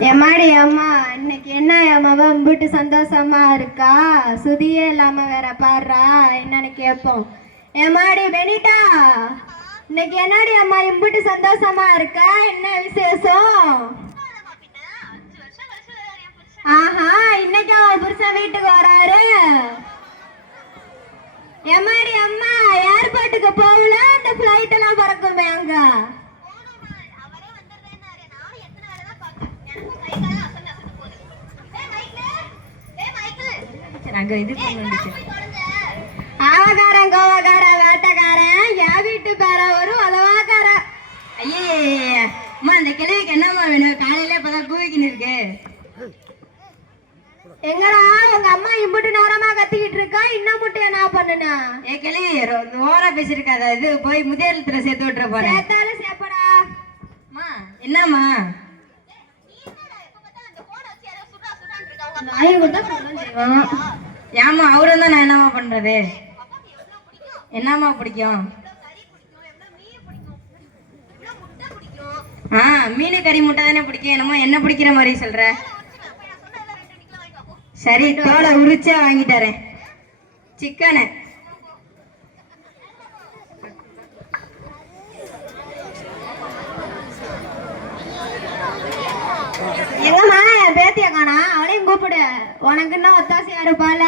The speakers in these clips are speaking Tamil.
எம்மாடி அம்மா இன்னைக்கு என்ன என் மகன் இம்புட்டு சந்தோஷமா இருக்கா? சுதியே இல்லாம வேற பாடுறா, என்னன்னு கேட்போம். எம்மாடி பெனிட்டா, இன்னைக்கு என்னடி அம்மா இம்புட்டு சந்தோஷமா இருக்கா? என்ன விசேஷம்? ஆஹா, இன்னைக்கு அவன் புருஷன் வீட்டுக்கு வராரு. எம்மாடி அம்மா ஏர்போர்ட்டுக்கு போகல, அந்த பிளைட் எல்லாம் பறக்குமே அங்க. ஆவகாரன் கோவக்காரன் வேட்டக்காரன் என் வீட்டு பேர ஒரு உதவாக்காரன். ஐயே அம்மா, அந்த கிளைக்கு என்னம்மா வேணும்? காலையில இப்பதான் கூவிக்கின்னு இருக்கு. எங்கடா உங்க அம்மா இம்புட்டு நேரமா கத்திக்கிட்டு இருக்கா? இன்னும் மட்டும் என்ன பண்ணுனா? ஏ கிளவி ஓரா பேசிருக்காத, இது போய் முதியோரத்துல சேர்த்து விட்டுற போறேன். சேர்த்தாலும் சேப்படா. அம்மா என்னம்மா? ஏமா அவரும் தான், நான் என்னம்மா பண்றது? என்னம்மா பிடிக்கும்? மீனு கறி முட்டை தானே பிடிக்கும். என்னமோ என்ன பிடிக்கிற மாதிரி சொல்ற. சரி, தோலை உரிச்சா வாங்கிட்டாரேன். சிக்கனு எங்கம்மா என் பேத்திய காணா? அவளையும் கூப்பிடு, உனக்கு இன்னும் ஒத்தாசையா இருப்பால.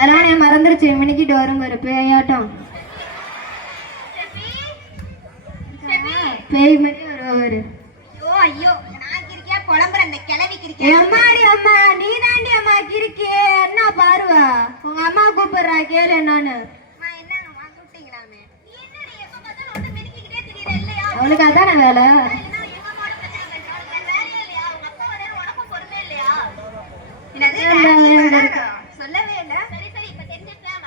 அதெல்லாம் நான் மறந்துருச்சு, மினிக்கிட்டு வரும் பாரு பேயாட்டம். பேய் மாதிரி வருவாரு. ஐயோ நான் கிரிக்கியா குழம்புற அந்த கிளவி கிரிக்கியா. எம்மாடி அம்மா, நீ தாண்டி அம்மா கிரிக்கே. என்ன பாருவா, உங்க அம்மா கூப்பிடுறா, கேளு என்னன்னு. அவளுக்கு அதான வேலை. சொல்லவே இல்ல. சரி சரி, இப்ப தெரிஞ்சிட்டேன்.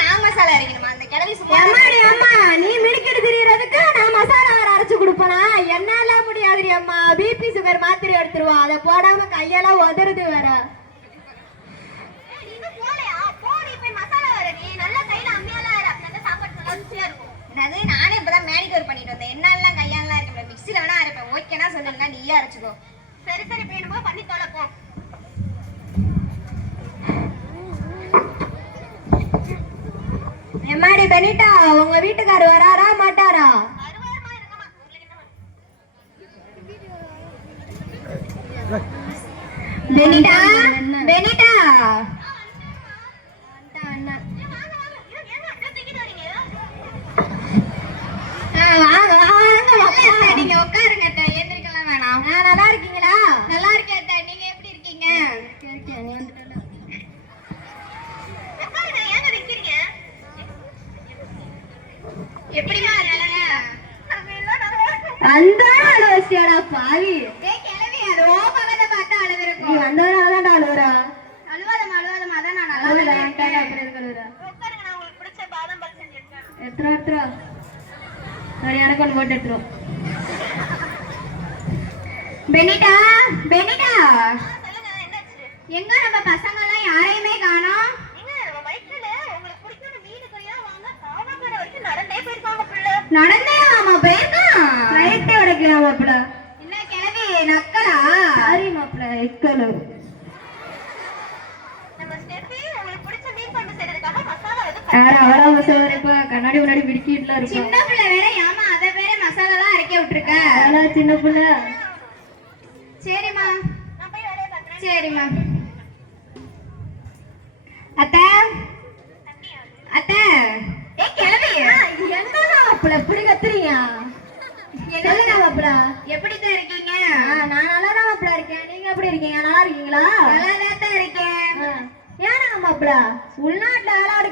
நான் மசாலா அரைக்கணுமா? அந்த கிளவி எம்மாடி அம்மா, நீ மினிக்கிட்டு திரியறதுக்கு நான் மசாலா வேற அரைச்சு கொடுப்பனா? என்னால முடியாதுடி அம்மா, பிபி சுகர் மாத்திரை எடுத்துருவா, அதை போடாம கையெல்லாம் உதறுது வேற. நானே இப்பதான் மேனிக்யூர் பண்ணிட்டு வந்தேன். என்னாலாம் கையாலாம் இருக்கு, மிக்சில வேணா அரைப்பேன். ஓகேனா சொல்லுங்க, நீயே அரைச்சுக்கோ. சரி சரி, வேணுமோ பண்ணி தொலைப்போம். எம்மாடி பெனிட்டா, உங்க வீட்டுக்காரர் வராரா மாட்டாரா? பெனிட்டா பெனிட்டா, நீங்க உட்காருங்க, எந்திரிக்கலாம் வேணாம். நல்லா இருக்கீங்களா? நல்லா இருக்கேன். நீங்க எப்படி இருக்கீங்க? எப்படிமா அந்த அழுவசியாடா பாவி. கிளவி, அது ஓ பக்கத்தை பார்த்தா அழுவிருக்கும். நீ வந்தவனாலதான் அழுவுறா. அழுவாதம் அழுவாதம், அதான் நான் அழுவுறா. உட்காருங்க, நான் உங்களுக்கு பிடிச்ச பாதாம் பால் செஞ்சு எடுத்துறேன். எடுத்துரும். சரி, எனக்கு ஒன்று போட்டு எடுத்துரும். பெனிட்டா பெனிட்டா, எங்க நம்ம பசங்க எல்லாம் யாரையுமே காணோம்? நடந்தே ஆமா போயிருக்கான். ரைட்டே உடைக்கலாம் மாப்பிள. என்ன கிளவி நக்கலா? சாரி மாப்பிள, எக்கலு. அவரா மசாலா இப்ப கண்ணாடி முன்னாடி பிடிக்கிட்டுல இருக்கு. சின்ன பிள்ளை வேற, ஏமா அத வேற மசாலா எல்லாம் அரைக்க விட்டுருக்க. அதெல்லாம் சின்ன பிள்ளை. சரிம்மா, சரிம்மா. அத்தை அத்தை, ஏ கிளவி, என்னடா மாப்பிள இப்படி கத்துறீங்க? சொல்லுங்க மாப்பிள, எப்படிதான் இருக்கீங்க? நான் நல்லாதான் மாப்பிள இருக்கேன். நீங்க எப்படி இருக்கீங்க? நல்லா இருக்கீங்களா? நல்லாதான் இருக்கேன். ஏன்னா மாப்பிள உள்நாட்டுல